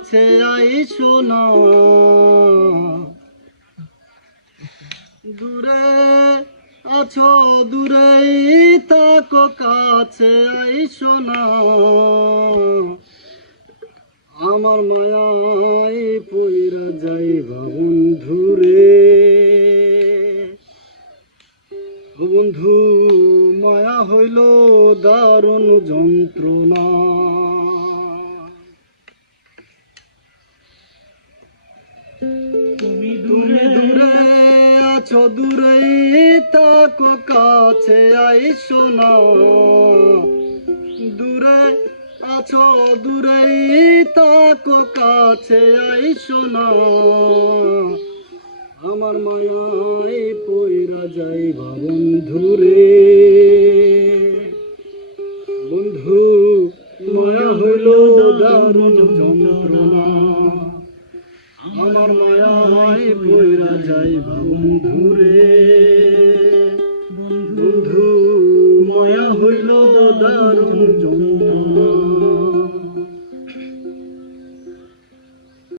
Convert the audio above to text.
কাছে আইসো না, দূরে আছো দূরেই থাকো কাছে আইসো না, আমার মায়ায় পইরা যাইবা বন্ধুরে। ও বন্ধু মায়া হইল দারুণ যন্ত্রণা, তুমি দূরে আছো দূরেই থাকো কাছে আইসো না, দূরে আছো দূরেই থাকো কাছে আইসো না, আমার মায়ায় পইরা যাইবা বন্ধুরে। বন্ধু মায়া হইল দারুণ যন্ত্রণা, আমার মায়ায় পইরা যাইবা বন্ধুরে।